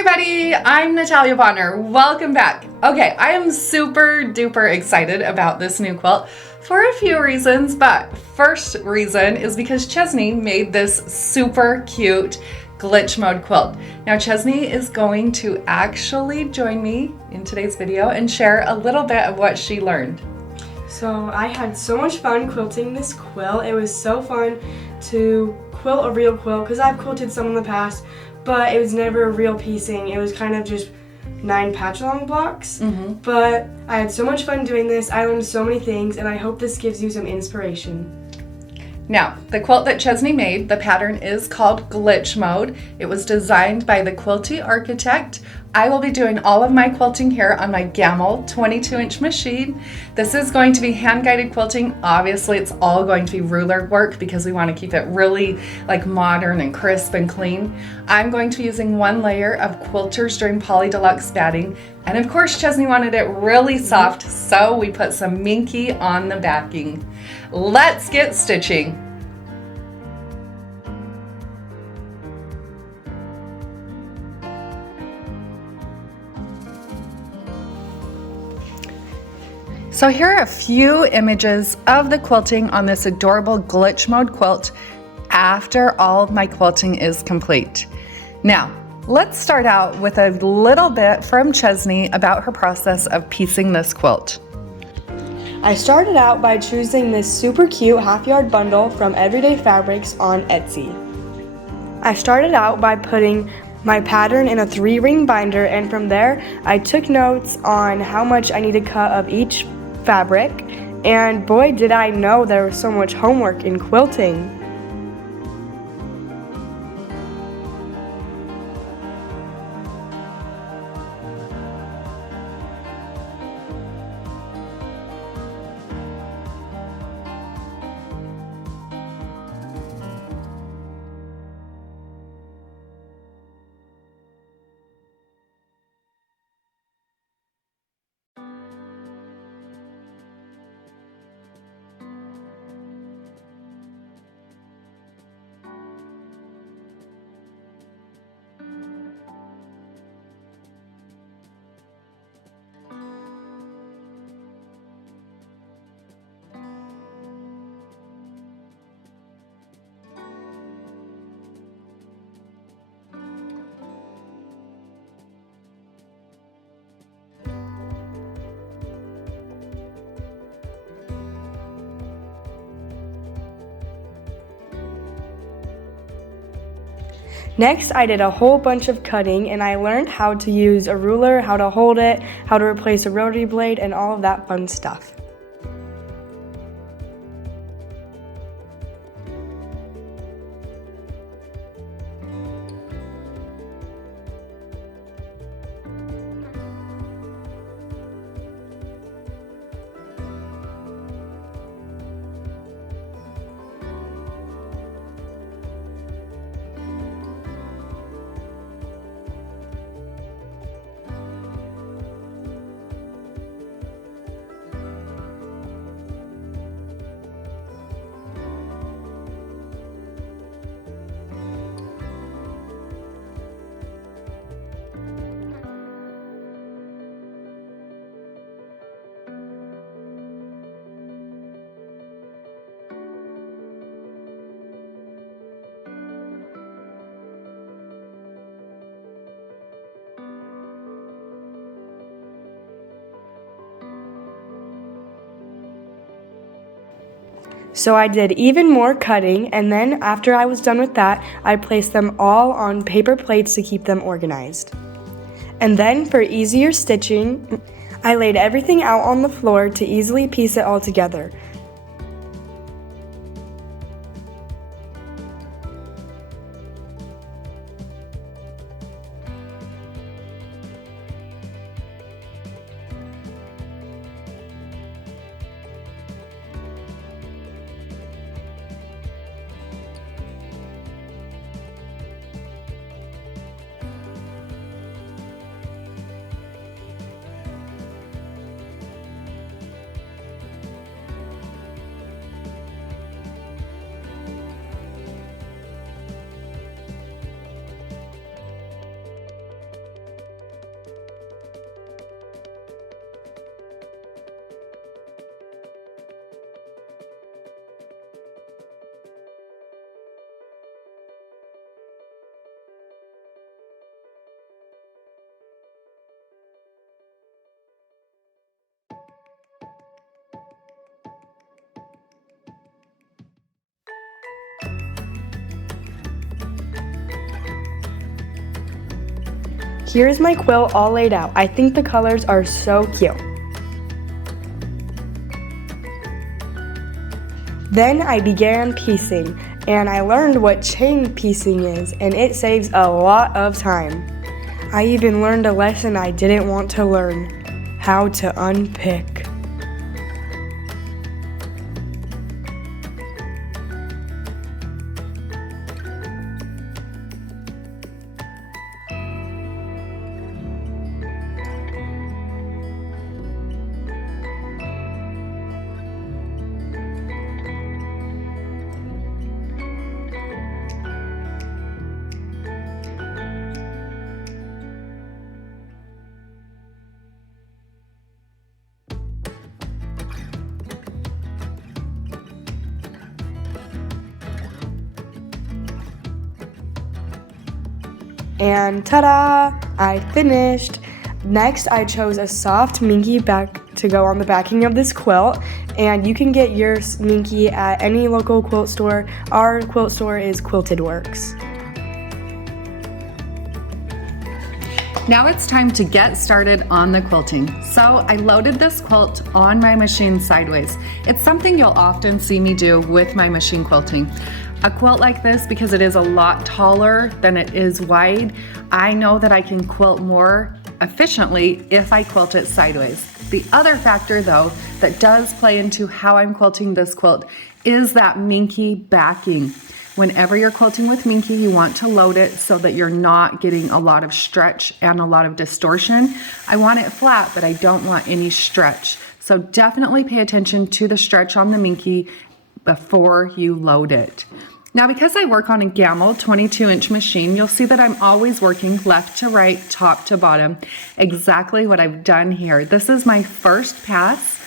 everybody, I'm Natalia Bonner. Welcome back. Okay, I am super duper excited about this new quilt for a few reasons, but first reason is because Chesney made this super cute glitch mode quilt. Now Chesney is going to actually join me in today's video and share a little bit of what she learned. So I had so much fun quilting this quilt. It was so fun to quilt a real quilt because I've quilted some in the past, but it was never a real piecing. It was kind of just 9 patch along blocks. But I had so much fun doing this. I learned so many things, and I hope this gives you some inspiration. Now, the quilt that Chesney made, the pattern is called Glitch Mode. It was designed by the Quilty architect. I will be doing all of my quilting here on my Gamel 22-inch machine. This is going to be hand-guided quilting. Obviously, it's all going to be ruler work because we want to keep it really modern and crisp and clean. I'm going to be using 1 layer of Quilter's Dream Poly Deluxe batting. And of course, Chesney wanted it really soft, so we put some Minky on the backing. Let's get stitching. So here are a few images of the quilting on this adorable glitch mode quilt after all of my quilting is complete. Now, let's start out with a little bit from Chesney about her process of piecing this quilt. I started out by choosing this super cute half-yard bundle from Everyday Fabrics on Etsy. I started out by putting my pattern in a 3-ring binder, and from there I took notes on how much I need to cut of each fabric, and boy did I know there was so much homework in quilting. Next, I did a whole bunch of cutting, and I learned how to use a ruler, how to hold it, how to replace a rotary blade, and all of that fun stuff. So I did even more cutting, and then after I was done with that, I placed them all on paper plates to keep them organized. And then for easier stitching, I laid everything out on the floor to easily piece it all together. Here's my quilt all laid out. I think the colors are so cute. Then I began piecing, and I learned what chain piecing is, and it saves a lot of time. I even learned a lesson I didn't want to learn: how to unpick. And ta-da! I finished! Next, I chose a soft minky back to go on the backing of this quilt, and you can get your minky at any local quilt store. Our quilt store is Quilted Works. Now it's time to get started on the quilting. So I loaded this quilt on my machine sideways. It's something you'll often see me do with my machine quilting. A quilt like this, because it is a lot taller than it is wide, I know that I can quilt more efficiently if I quilt it sideways. The other factor though that does play into how I'm quilting this quilt is that minky backing. Whenever you're quilting with minky, you want to load it so that you're not getting a lot of stretch and a lot of distortion. I want it flat, but I don't want any stretch. So definitely pay attention to the stretch on the minky before you load it. Now, because I work on a Gamel 22-inch machine, you'll see that I'm always working left to right, top to bottom, exactly what I've done here. This is my first pass.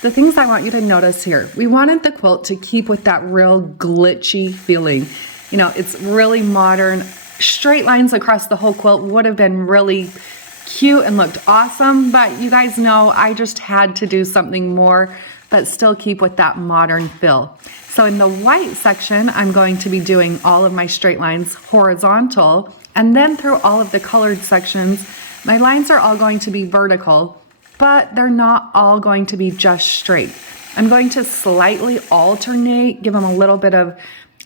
The things I want you to notice here, we wanted the quilt to keep with that real glitchy feeling. You know, it's really modern. Straight lines across the whole quilt would have been really cute and looked awesome, but you guys know I just had to do something more, but still keep with that modern feel. So in the white section, I'm going to be doing all of my straight lines horizontal, and then through all of the colored sections, my lines are all going to be vertical, but they're not all going to be just straight. I'm going to slightly alternate, give them a little bit of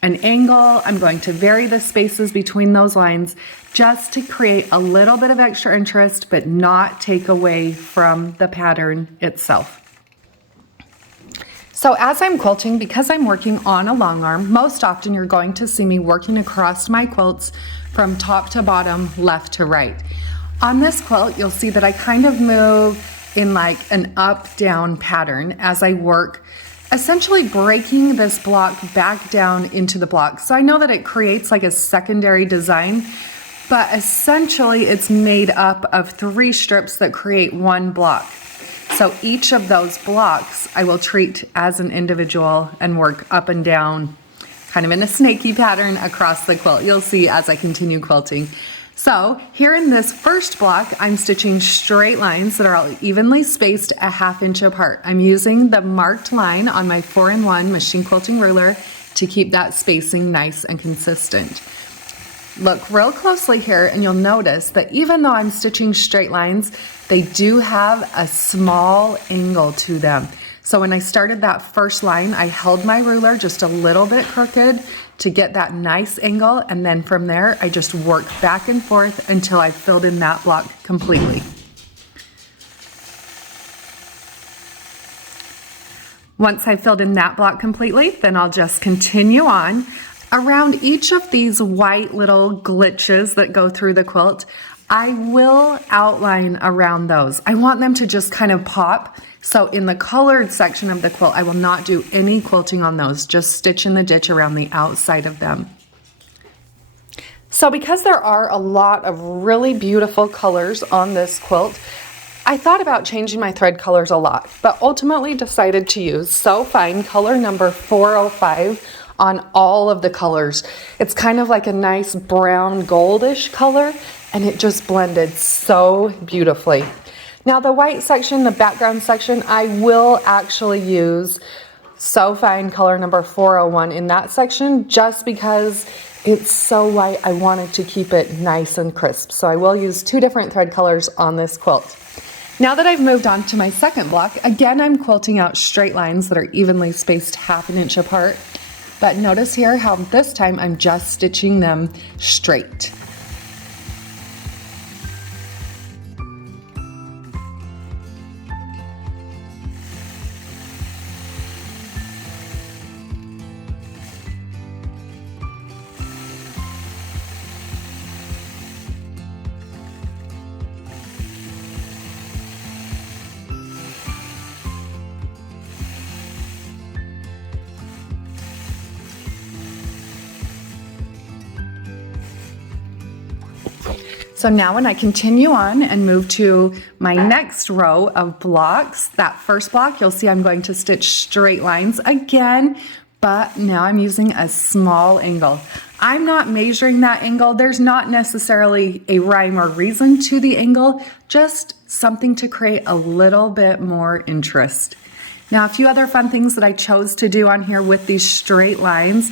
an angle. I'm going to vary the spaces between those lines just to create a little bit of extra interest, but not take away from the pattern itself. So as I'm quilting, because I'm working on a long arm, most often you're going to see me working across my quilts from top to bottom, left to right. On this quilt, you'll see that I kind of move in like an up-down pattern as I work, essentially breaking this block back down into the block. So I know that it creates like a secondary design, but essentially it's made up of 3 strips that create one block. So each of those blocks I will treat as an individual and work up and down, kind of in a snaky pattern across the quilt. You'll see as I continue quilting. So here in this first block, I'm stitching straight lines that are all evenly spaced a 1/2 inch apart. I'm using the marked line on my 4-in-1 machine quilting ruler to keep that spacing nice and consistent. Look real closely here and you'll notice that even though I'm stitching straight lines, they do have a small angle to them. So when I started that first line, I held my ruler just a little bit crooked to get that nice angle, and then from there, I just work back and forth until I filled in that block completely. Once I've filled in that block completely, then I'll just continue on. Around each of these white little glitches that go through the quilt, I will outline around those. I want them to just kind of pop. So in the colored section of the quilt, I will not do any quilting on those, just stitch in the ditch around the outside of them. So because there are a lot of really beautiful colors on this quilt, I thought about changing my thread colors a lot, but ultimately decided to use So Fine color number 405 on all of the colors. It's kind of like a nice brown goldish color, and it just blended so beautifully. Now the white section, the background section, I will actually use So Fine color number 401 in that section, just because It's so light, I wanted to keep it nice and crisp. So I will use 2 different thread colors on this quilt. Now that I've moved on to my second block, again, I'm quilting out straight lines that are evenly spaced 1/2 inch apart. But notice here how this time I'm just stitching them straight. So now when I continue on and move to my next row of blocks, that first block, you'll see I'm going to stitch straight lines again, but now I'm using a small angle. I'm not measuring that angle. There's not necessarily a rhyme or reason to the angle, just something to create a little bit more interest. Now, a few other fun things that I chose to do on here with these straight lines,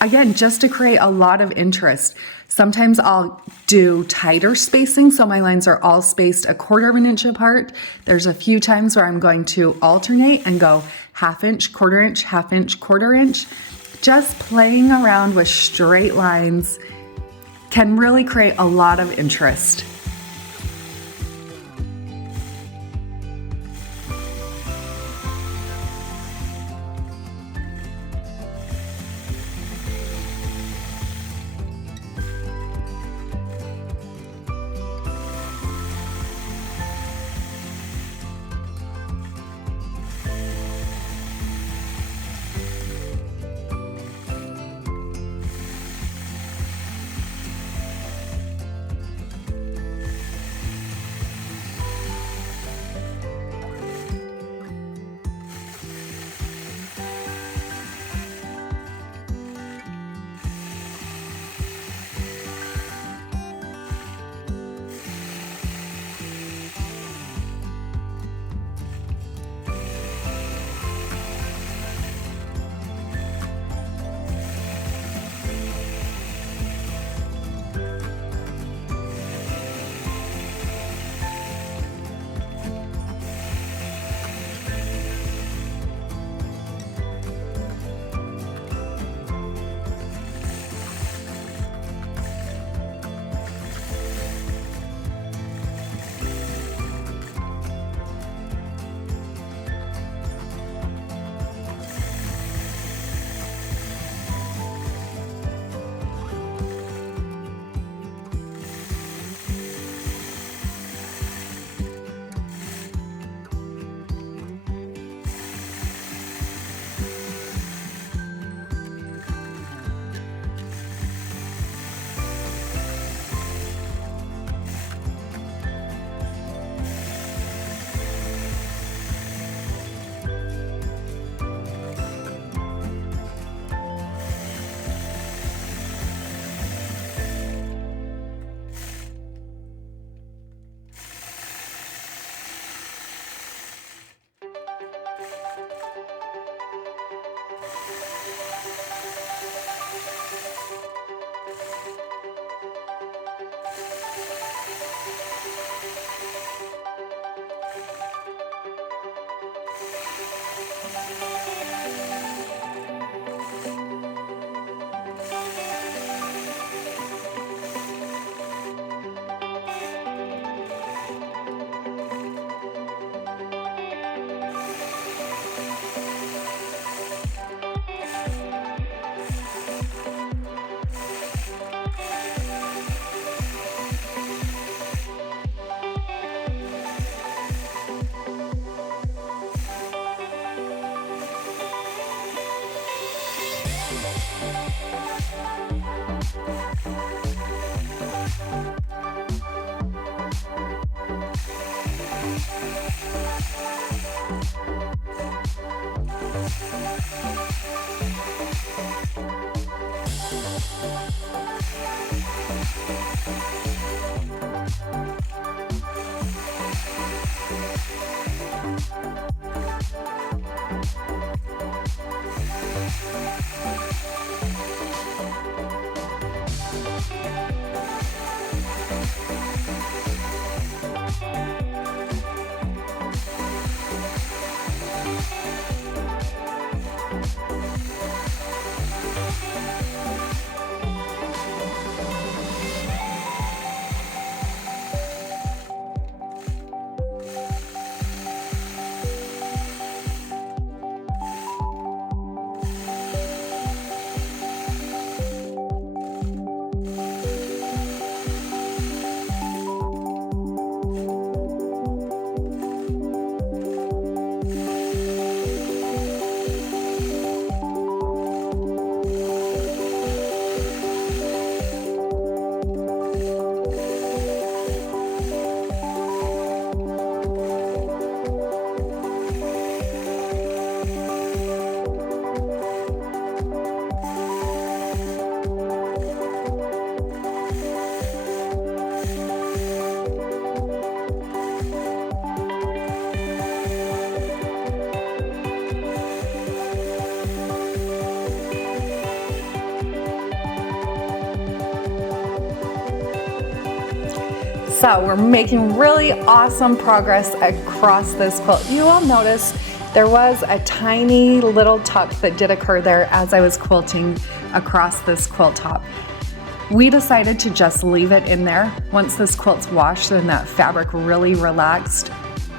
again, just to create a lot of interest. Sometimes I'll do tighter spacing, so my lines are all spaced 1/4 inch apart. There's a few times where I'm going to alternate and go 1/2 inch, 1/4 inch, 1/2 inch, 1/4 inch. Just playing around with straight lines can really create a lot of interest. So we're making really awesome progress across this quilt. You will notice there was a tiny little tuck that did occur there as I was quilting across this quilt top. We decided to just leave it in there. Once this quilt's washed and that fabric really relaxed,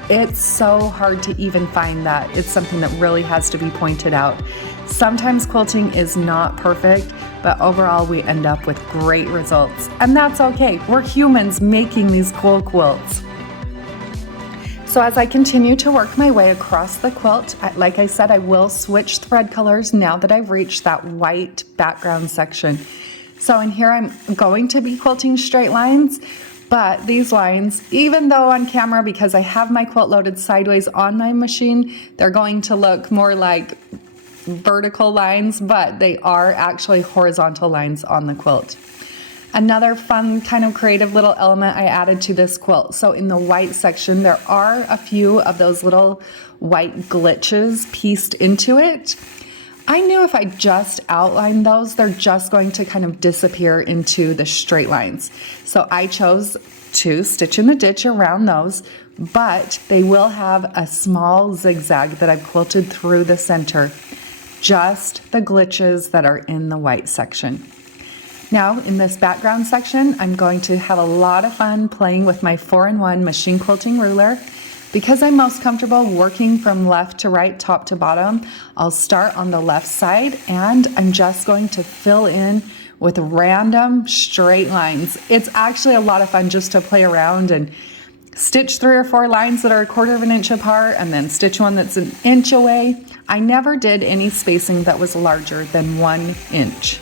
it's so hard to even find that. It's something that really has to be pointed out. Sometimes quilting is not perfect, but overall we end up with great results. And that's okay. We're humans making these cool quilts. So as I continue to work my way across the quilt, like I said, I will switch thread colors now that I've reached that white background section. So in here I'm going to be quilting straight lines, but these lines, even though on camera, because I have my quilt loaded sideways on my machine, they're going to look more like vertical lines, but they are actually horizontal lines on the quilt. Another fun kind of creative little element I added to this quilt. So in the white section, there are a few of those little white glitches pieced into it. I knew if I just outlined those, they're just going to kind of disappear into the straight lines. So I chose to stitch in the ditch around those, but they will have a small zigzag that I've quilted through the center, just the glitches that are in the white section. Now in this background section, I'm going to have a lot of fun playing with my 4-in-1 machine quilting ruler. Because I'm most comfortable working from left to right, top to bottom, I'll start on the left side and I'm just going to fill in with random straight lines. It's actually a lot of fun just to play around and stitch 3 or 4 lines that are 1/4 of an inch apart and then stitch one that's an inch away. I never did any spacing that was larger than 1 inch.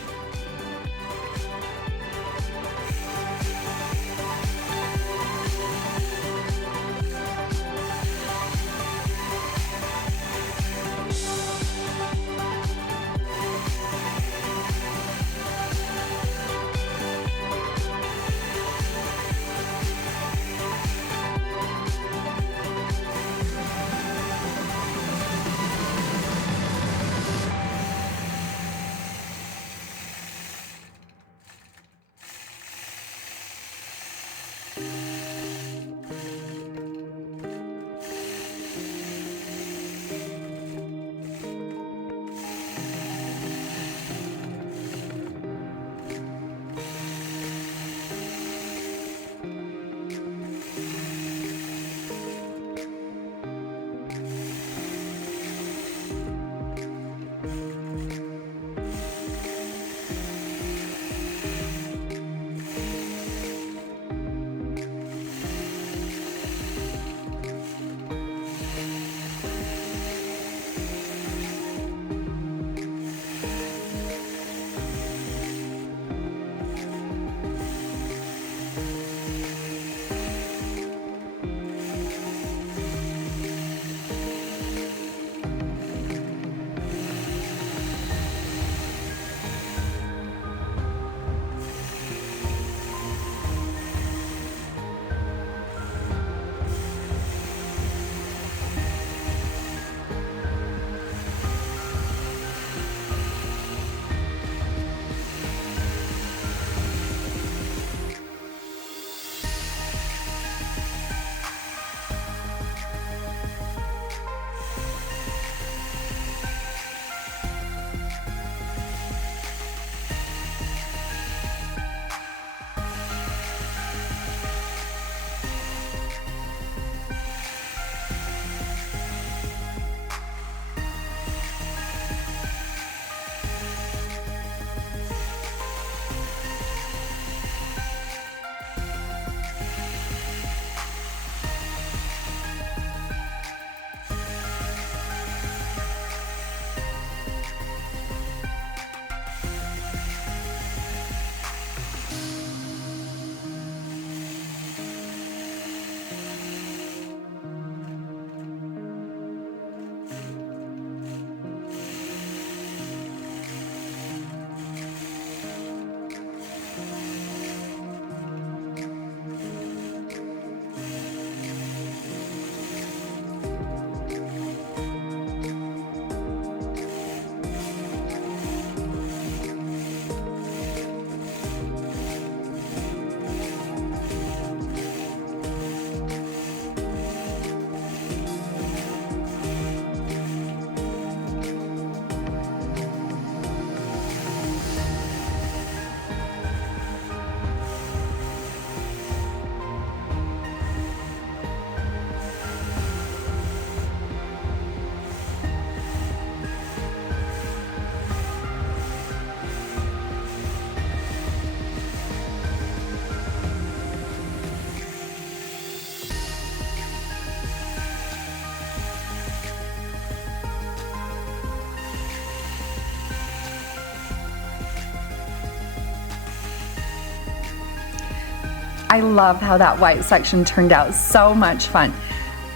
I love how that white section turned out. So much fun.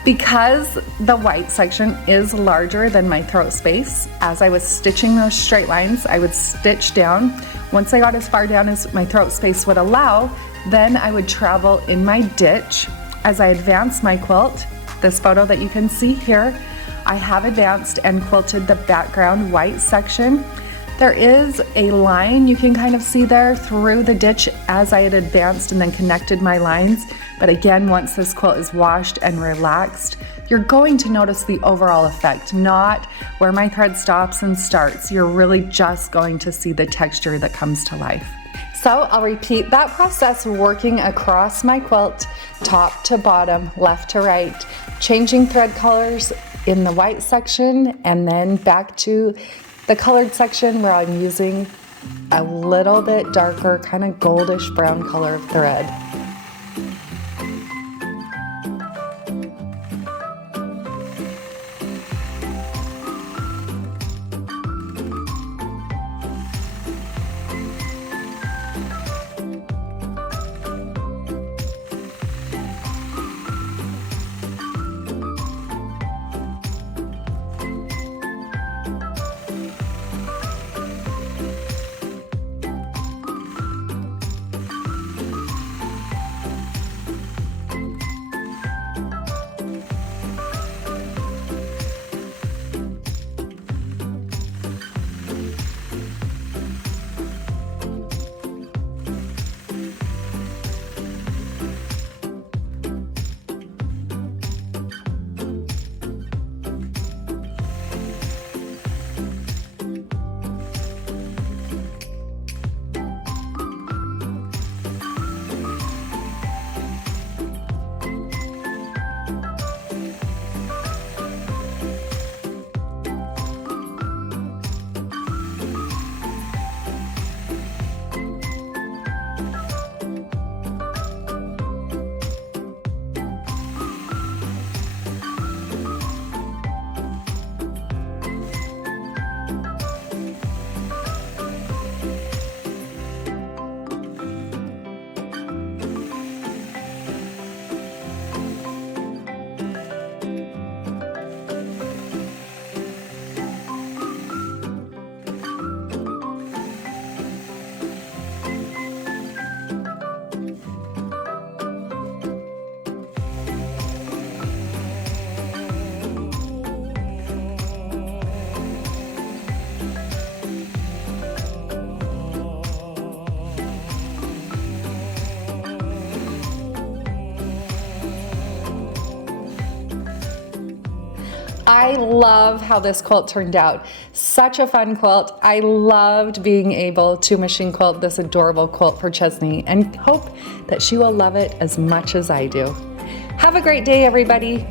Because the white section is larger than my throat space, as I was stitching those straight lines, I would stitch down. Once I got as far down as my throat space would allow, then I would travel in my ditch. As I advanced my quilt, this photo that you can see here, I have advanced and quilted the background white section. There is a line you can kind of see there through the ditch as I had advanced and then connected my lines. But again, once this quilt is washed and relaxed, you're going to notice the overall effect, not where my thread stops and starts. You're really just going to see the texture that comes to life. So I'll repeat that process working across my quilt, top to bottom, left to right, changing thread colors in the white section and then back to the colored section where I'm using a little bit darker, kind of goldish brown color of thread. I love how this quilt turned out. Such a fun quilt. I loved being able to machine quilt this adorable quilt for Chesney and hope that she will love it as much as I do. Have a great day, everybody.